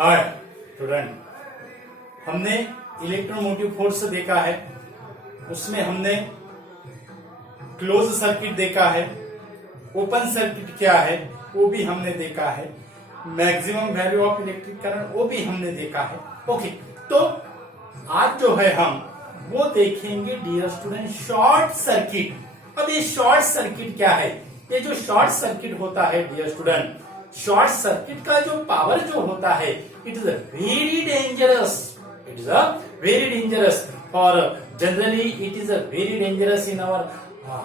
Hi student, हमने electromotive force देखा है, उसमें हमने क्लोज सर्किट देखा है, ओपन सर्किट क्या है वो भी हमने देखा है, maximum value of electric current वो भी हमने देखा है। ओके, तो आज जो है हम वो देखेंगे डियर स्टूडेंट शॉर्ट सर्किट। अब ये शॉर्ट सर्किट क्या है? ये जो शॉर्ट सर्किट होता है डियर स्टूडेंट, शॉर्ट सर्किट का जो पावर जो होता है, it is very dangerous. It is very dangerous for generally it is very dangerous in our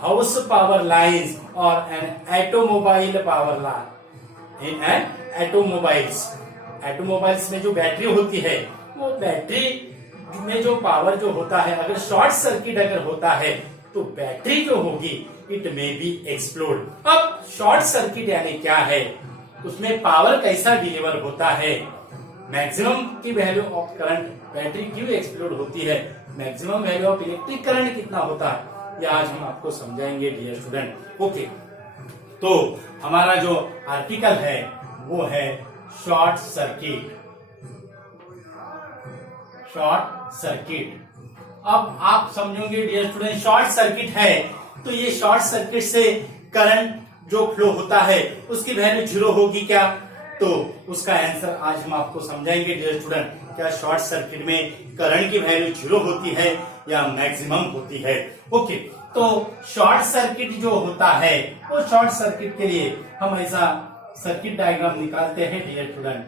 house power lines और an automobile power line. In an automobiles में जो battery होती है, वो बैटरी में जो पावर जो होता है, अगर शॉर्ट सर्किट अगर होता है तो बैटरी जो होगी इट मे बी एक्सप्लोड। अब शॉर्ट सर्किट यानी क्या है, उसमें पावर कैसा डिलीवर होता है, मैक्सिमम की वैल्यू ऑफ करंट बैटरी क्यों एक्सप्लोड होती है, maximum value of electric current कितना होता है, ये आज हम आपको समझाएंगे डियर स्टूडेंट। ओके, तो हमारा जो आर्टिकल है वो है शॉर्ट सर्किट। शॉर्ट सर्किट, अब आप समझोगे डियर स्टूडेंट शॉर्ट सर्किट है तो ये शॉर्ट सर्किट से करंट जो फ्लो होता है उसकी वैल्यू जीरो होगी क्या? तो उसका आंसर आज हम आपको समझाएंगे डियर स्टूडेंट। क्या शॉर्ट सर्किट में करंट की वैल्यू जीरो होती है या मैक्सिमम होती है? ओके, तो शॉर्ट सर्किट जो होता है वो शॉर्ट सर्किट के लिए हम ऐसा सर्किट डायग्राम निकालते हैं डियर स्टूडेंट।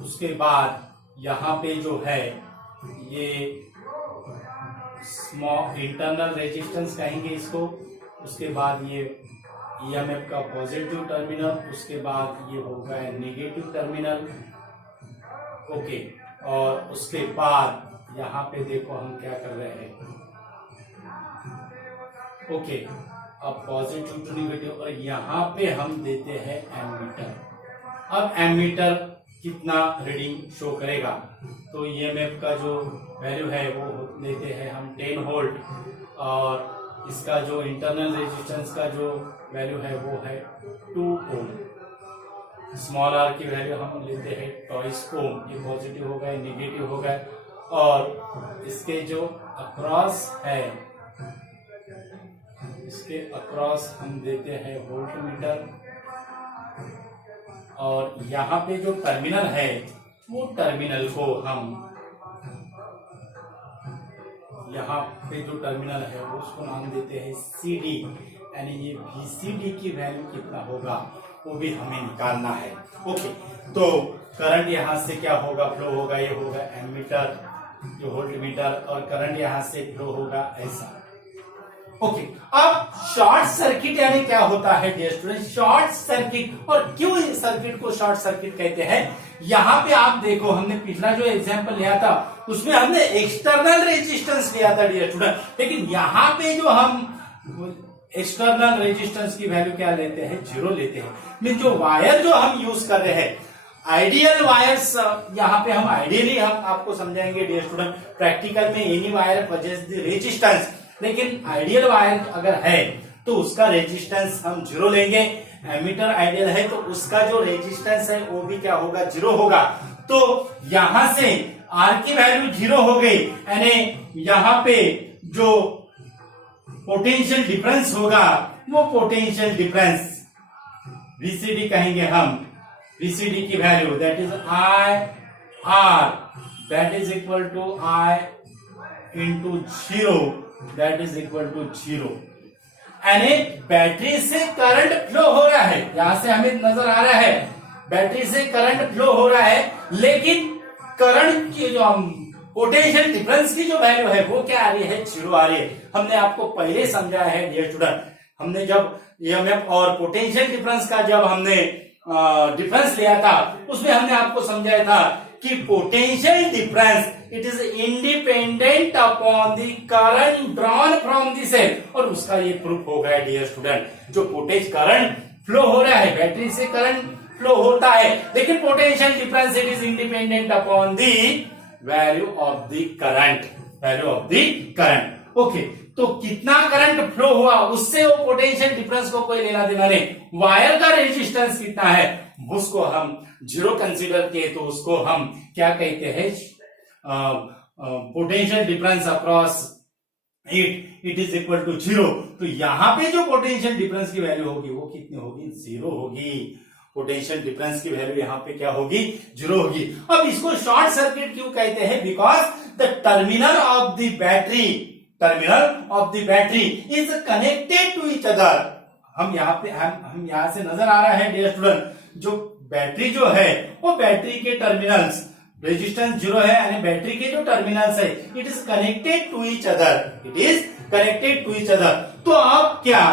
उसके बाद यहाँ पे जो है ये स्मॉल इंटरनल रेजिस्टेंस कहेंगे इसको, उसके बाद ये ईएमएफ का पॉजिटिव टर्मिनल, उसके बाद ये होगा नेगेटिव टर्मिनल। ओके, और उसके बाद यहाँ पे देखो हम क्या कर रहे हैं। ओके, अब पॉजिटिव टू नेगेटिव, और यहाँ पे हम देते हैं एमीटर। अब एमीटर कितना रीडिंग शो करेगा, तो ईएमएफ का जो वैल्यू है वो लेते हैं हम 10 वोल्ट, और इसका जो इंटरनल रेजिस्टेंस का जो वैल्यू है वो है 2 ओम। स्मॉल आर की वैल्यू हम लेते हैं 22 ओम। ये पॉजिटिव होगा, ये नेगेटिव होगा, और इसके जो अक्रॉस है, इसके अक्रॉस हम देते हैं वोल्ट मीटर, और यहाँ पे जो टर्मिनल है वो टर्मिनल को हम, यहाँ पे जो टर्मिनल है वो उसको नाम देते हैं CD, यानी ये VCD की वैल्यू कितना होगा वो भी हमें निकालना है। ओके, तो करंट यहाँ से क्या होगा, फ्लो होगा, ये होगा एमीटर जो वोल्ट मीटर, और करंट यहाँ से फ्लो होगा ऐसा। ओके, अब शॉर्ट सर्किट यानी क्या होता है डियर स्टूडेंट? शॉर्ट सर्किट, और क्यों इस सर्किट को शॉर्ट सर्किट कहते हैं, यहाँ पे आप देखो हमने पिछला जो एग्जांपल लिया था उसमें हमने एक्सटर्नल रेजिस्टेंस लिया था डियर स्टूडेंट, लेकिन यहाँ पे जो हम एक्सटर्नल रेजिस्टेंस की वैल्यू क्या लेते हैं, जीरो लेते हैं। मीन जो वायर जो हम यूज कर रहे हैं, आइडियल वायर्स, यहाँ पे हम आइडियली हम आपको समझाएंगे डियर स्टूडेंट। प्रैक्टिकल में any wire possess the resistance, लेकिन आइडियल वायर अगर है तो उसका रेजिस्टेंस हम जीरो लेंगे। एमीटर आइडियल है तो उसका जो रेजिस्टेंस है वो भी क्या होगा, जीरो होगा। तो यहां से आर की वैल्यू जीरो हो गई, यानी यहाँ पे जो पोटेंशियल डिफरेंस होगा वो पोटेंशियल डिफरेंस VCD कहेंगे हम। VCD की value that is IR, that is equal to I into zero, that is equal to zero. यानी बैटरी से करंट फ्लो हो रहा है, यहां से हमें नजर आ रहा है बैटरी से करंट फ्लो हो रहा है, लेकिन करंट की जो हम पोटेंशियल डिफरेंस की जो वैल्यू है वो क्या आ रही है, जीरो आ रही है। हमने आपको पहले समझाया है डियर स्टूडेंट, हमने जब ईएमएफ और पोटेंशियल डिफरेंस का जब हमने डिफरेंस लिया था उसमें हमने आपको समझाया था कि potential difference it is independent upon the current drawn from the cell, और उसका ये प्रूफ हो गया डियर स्टूडेंट। जो पोटेंशियल करंट फ्लो हो रहा है, बैटरी से करंट फ्लो होता है, लेकिन potential difference it is independent upon the value of the current, value of the current. Okay, तो कितना करंट फ्लो हुआ उससे वो पोटेंशियल डिफरेंस को कोई लेना देना नहीं। वायर का रेजिस्टेंस कितना है उसको हम जीरो कंसीडर किए तो उसको हम क्या कहते हैं, potential difference across it is equal to zero. तो यहां पे जो पोटेंशियल डिफरेंस की वैल्यू होगी वो कितनी होगी, जीरो होगी। पोटेंशियल डिफरेंस की वैल्यू यहाँ पे क्या होगी, जीरो होगी। अब इसको शॉर्ट सर्किट क्यों कहते हैं, because the terminal of the battery is connected to each other. हम यहाँ से नजर आ रहा है डियर स्टूडेंट, जो बैटरी जो है वो बैटरी के टर्मिनल्स रेजिस्टेंस जीरो है यानी बैटरी के जो टर्मिनल्स है it is connected to each other, तो अब क्या,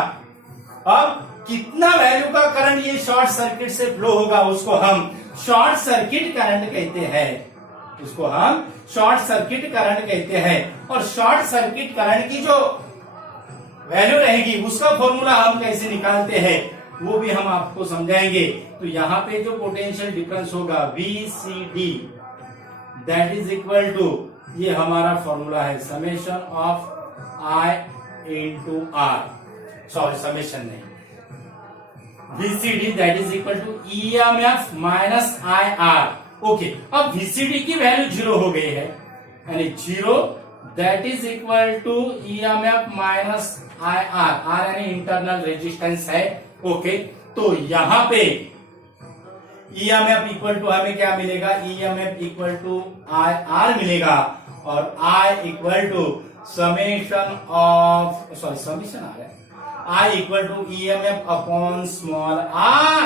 अब कितना वैल्यू का करंट ये शॉर्ट सर्किट से फ्लो होगा उसको हम शॉर्ट सर्किट करंट कहते हैं। और शॉर्ट सर्किट करंट की जो वैल्यू रहेगी उसका फॉर्मूला हम कैसे निकालते हैं वो भी हम आपको समझाएंगे। तो यहाँ पे जो पोटेंशियल डिफरेंस होगा VCD that is equal to, ये हमारा फॉर्मूला है summation of I into R, sorry summation नहीं, VCD that is equal to EMF minus IR। Okay, अब VCD की वैल्यू जीरो हो गई है यानी zero that is equal to EMF minus IR, R यानी इंटरनल रेजिस्टेंस है। ओके, तो यहां पे EMF इक्वल टू हमें क्या मिलेगा, EMF इक्वल टू IR मिलेगा और I equal to summation of, sorry summation आ रहा है, I equal to EMF upon small r,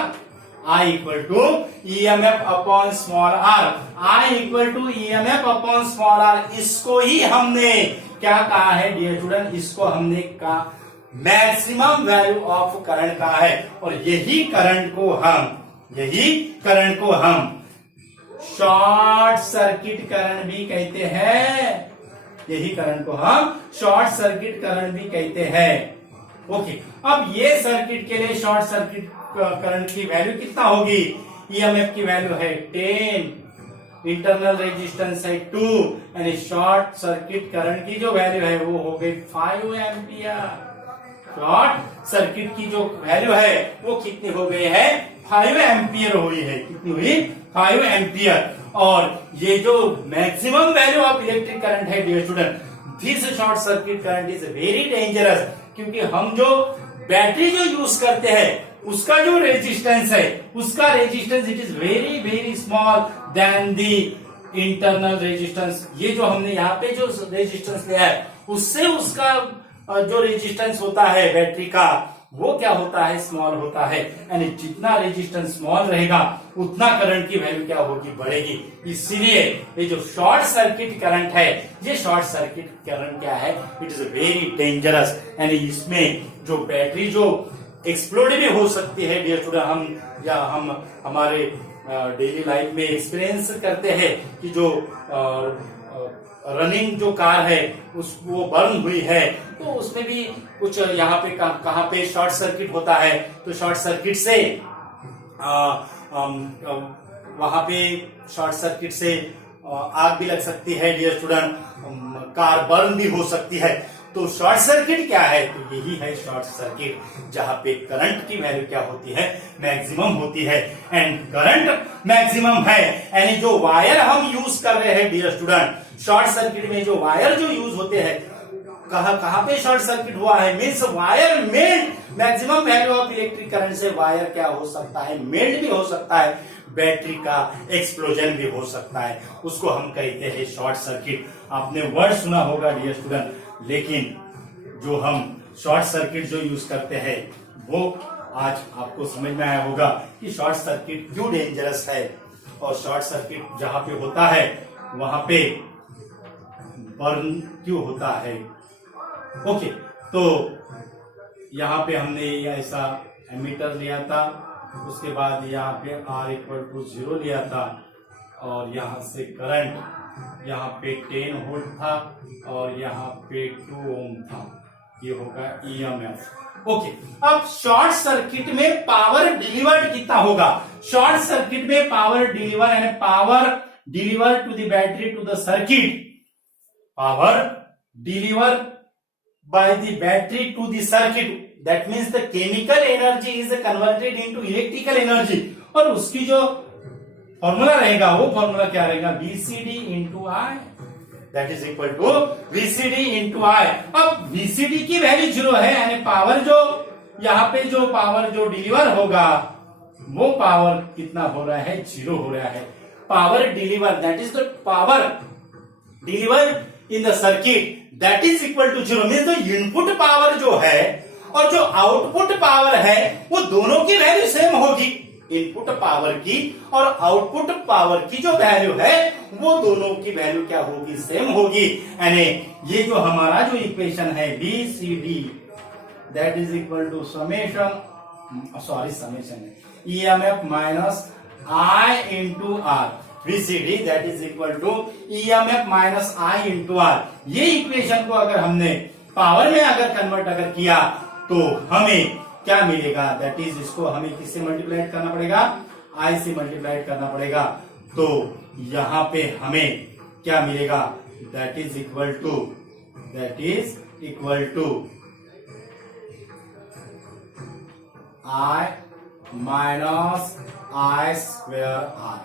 I equal to EMF upon small r, I equal to EMF upon small r। इसको ही हमने क्या कहा है डियर स्टूडेंट, इसको हमने कहा मैक्सिमम वैल्यू ऑफ करंट कहा है। और यही करंट को हम शॉर्ट सर्किट करंट भी कहते हैं, यही करंट को हम शॉर्ट सर्किट करंट भी कहते हैं। ओके, अब ये सर्किट के लिए शॉर्ट सर्किट करंट की वैल्यू कितना होगी, EMF की वैल्यू है 10, इंटरनल रेजिस्टेंस है 2 यानी शॉर्ट सर्किट करंट की जो वैल्यू है वो हो गई 5 एम्पियर। शॉर्ट सर्किट की जो वैल्यू है वो कितनी हो गई है, 5 एम्पियर हुई है, कितनी हुई, 5 एम्पियर। और ये जो maximum value of electric current है dear student, this short circuit current is very dangerous, क्योंकि हम जो बैटरी जो यूज करते हैं उसका जो रेजिस्टेंस है उसका resistance it is very very small then the internal resistance. ये जो हमने यहाँ पे जो रेजिस्टेंस लिया है उससे उसका जो रेजिस्टेंस होता है बैटरी का वो क्या होता है, स्मॉल होता है। यानी जितना रेजिस्टेंस स्मॉल रहेगा उतना करंट की वैल्यू क्या होगी, बढ़ेगी। इसीलिए ये जो शॉर्ट सर्किट करंट है, ये शॉर्ट सर्किट करंट क्या है, इट इज वेरी डेंजरस। यानी इसमें जो बैटरी जो एक्सप्लोड भी हो सकती है डियर स्टूडेंट, हम हमारे डेली लाइफ में एक्सपीरियंस करते हैं कि जो रनिंग जो कार है वो बर्न हुई है, तो उसमें भी कुछ यहाँ पे कहाँ पे शॉर्ट सर्किट होता है, तो शॉर्ट सर्किट से वहां पे शॉर्ट सर्किट से आग भी लग सकती है डियर स्टूडेंट, कार बर्न भी हो सकती है। तो शॉर्ट सर्किट क्या है, तो यही है शॉर्ट सर्किट, जहां पे करंट की वैल्यू क्या होती है, मैक्सिमम होती है। एंड करंट मैक्सिमम है, यानी जो वायर हम यूज कर रहे हैं डियर स्टूडेंट, शॉर्ट सर्किट में जो वायर जो यूज होते हैं, कहां पे शॉर्ट सर्किट हुआ है, means wire melt, maximum value of electric current से वायर क्या हो सकता है, मेल्ट भी हो सकता है, बैटरी का एक्सप्लोजन भी हो सकता है, उसको हम कहते हैं शॉर्ट सर्किट। आपने वर्ड सुना होगा डियर स्टूडेंट, लेकिन जो हम शॉर्ट सर्किट जो यूज करते हैं वो आज आपको समझ में आया होगा कि शॉर्ट सर्किट क्यों डेंजरस है, और शॉर्ट सर्किट जहां पे होता है वहां पे बर्न क्यों होता है। ओके, तो यहाँ पे हमने ऐसा एमीटर लिया था, उसके बाद यहाँ पे R इक्वल टू 0 लिया था, और यहाँ से करंट यहाँ पे 10 वोल्ट था और यहाँ पे 2 ओम था, ये होगा EMF। ओके, अब शॉर्ट सर्किट में पावर डिलीवर्ड कितना होगा, शॉर्ट सर्किट में पावर डिलीवर यानी power deliver to the battery to the circuit, power deliver by the battery to the circuit, that means the chemical energy is converted into electrical energy। और उसकी जो formula रहेगा वो formula क्या रहेगा, VCD into I, that is equal to VCD into I. अब VCD की value 0 है, यानी पावर जो यहाँ पे जो पावर जो डिलीवर होगा वो पावर कितना हो रहा है, 0 हो रहा है। Power deliver, that is the power delivered in the circuit, that is equal to 0। Means the input power जो है और जो आउटपुट पावर है वो दोनों की वैल्यू सेम होगी। इनपुट पावर की और आउटपुट पावर की जो वैल्यू है वो दोनों की वैल्यू क्या होगी, सेम होगी। यानी ये जो हमारा जो इक्वेशन है VCD, that is equal to summation है EMF minus I into R, VCD that is equal to EMF minus I into R. ये इक्वेशन को अगर हमने पावर में अगर कन्वर्ट अगर किया तो हमें क्या मिलेगा, दैट इज इसको हमें किससे मल्टीप्लाइड करना पड़ेगा, I से मल्टीप्लाइड करना पड़ेगा। तो यहां पे हमें क्या मिलेगा, that is equal to I minus I square R,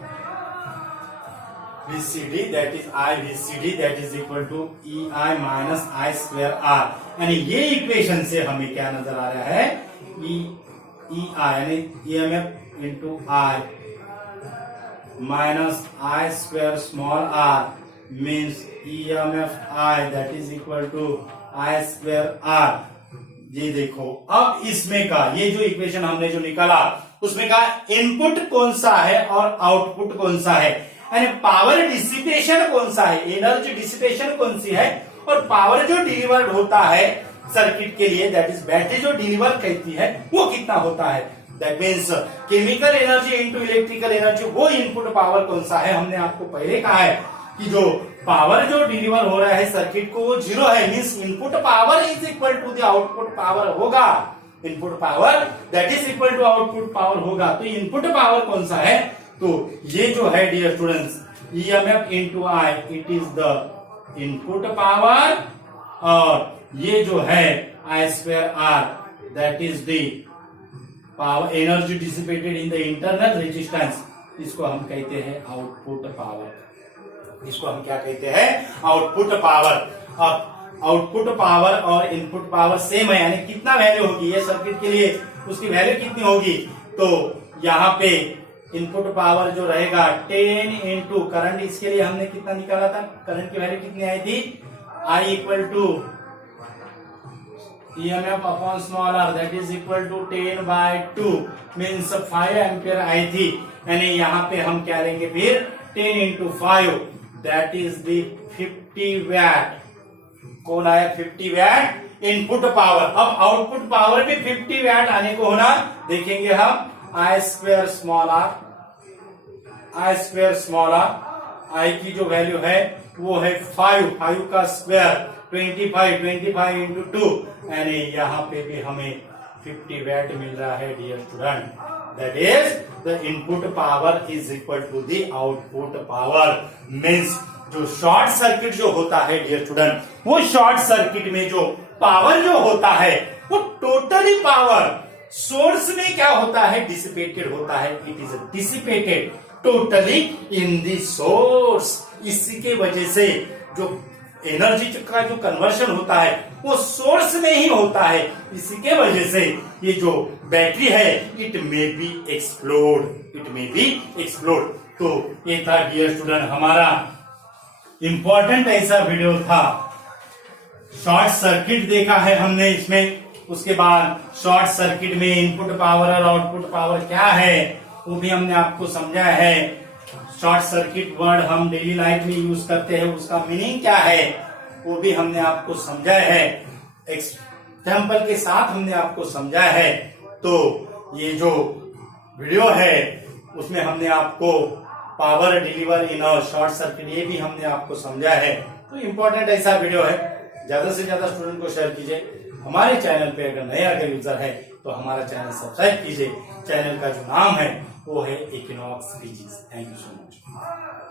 VCD that is VCD that is equal to EI minus I square R। यानी ये इक्वेशन से हमें क्या नजर आ रहा है, EI यानी EMF into I minus I square small r means EMF I that is equal to I square R। ये देखो अब इसमें का ये जो इक्वेशन हमने जो निकाला उसमें का इनपुट कौन सा है और आउटपुट कौन सा है, यानी पावर डिसिपेशन कौन सा है, एनर्जी डिसिपेशन कौन सी है, और पावर जो डिलीवर्ड होता है सर्किट के लिए, दैट इज बैटरी जो डिलीवर करती है वो कितना होता है। That means chemical energy into electrical energy, वो इनपुट पावर कौन सा है। हमने आपको पहले कहा है कि जो पावर जो डिलीवर हो रहा है सर्किट को वो 0 है, means input power is equal to the output power होगा। Input power that is equal to output power होगा। तो इनपुट पावर कौन सा है, तो ये जो है dear students EMF into I, it is the input power, और ये जो है I square R that is the power energy dissipated in the internal resistance, इसको हम कहते हैं आउटपुट पावर। इसको हम क्या कहते हैं, आउटपुट पावर। अब आउटपुट पावर और इनपुट पावर सेम है, यानी कितना वैल्यू होगी ये सर्किट के लिए, उसकी वैल्यू कितनी होगी। तो यहाँ पे इनपुट पावर जो रहेगा 10 इंटू करंट, इसके लिए हमने कितना निकाला था, करंट की वैल्यू कितनी आई थी, I equal to EMF upon small r that is equal to 10/2 means 5 ampere आई थी। यानी यहाँ पे हम क्या लेंगे फिर 10 into 5 that is the 50 watt. कौन आया 50 वैट इनपुट पावर। अब आउटपुट पावर भी 50 वैट आने को होना, देखेंगे हम I square small r, I की जो वैल्यू है वो है 5 का स्क्वायर 25 इंटू 2, यानी यहाँ पे भी हमें 50 वैट मिल रहा है dear student. That is the input power is equal to the output power. Means जो शॉर्ट सर्किट जो होता है डियर स्टूडेंट, वो शॉर्ट सर्किट में जो पावर जो होता है वो टोटली पावर सोर्स में क्या होता है, डिसिपेटेड होता है। It is dissipated totally in the source. इसी के वजह से जो एनर्जी का जो कन्वर्शन होता है वो सोर्स में ही होता है। इसी के वजह से ये जो बैटरी है इट मे बी एक्सप्लोड। तो ये था डियर स्टूडेंट हमारा इंपॉर्टेंट ऐसा वीडियो था। शॉर्ट सर्किट देखा है हमने इसमें, उसके बाद शॉर्ट सर्किट में इनपुट पावर और आउटपुट पावर क्या है वो भी हमने आपको समझाया है। शॉर्ट सर्किट वर्ड हम डेली लाइफ में यूज करते हैं, उसका मीनिंग क्या है वो भी हमने आपको समझाया है, एग्जाम्पल के साथ हमने आपको समझाया है। तो ये जो वीडियो है उसमें हमने आपको power deliver in a short circuit ये भी हमने आपको समझाया है। तो इम्पोर्टेंट ऐसा वीडियो है, ज्यादा से ज्यादा स्टूडेंट को शेयर कीजिए। हमारे चैनल पे अगर नया अगर यूजर है तो हमारा चैनल सब्सक्राइब कीजिए। चैनल का जो नाम है वो है equinox physics. Thank you so much.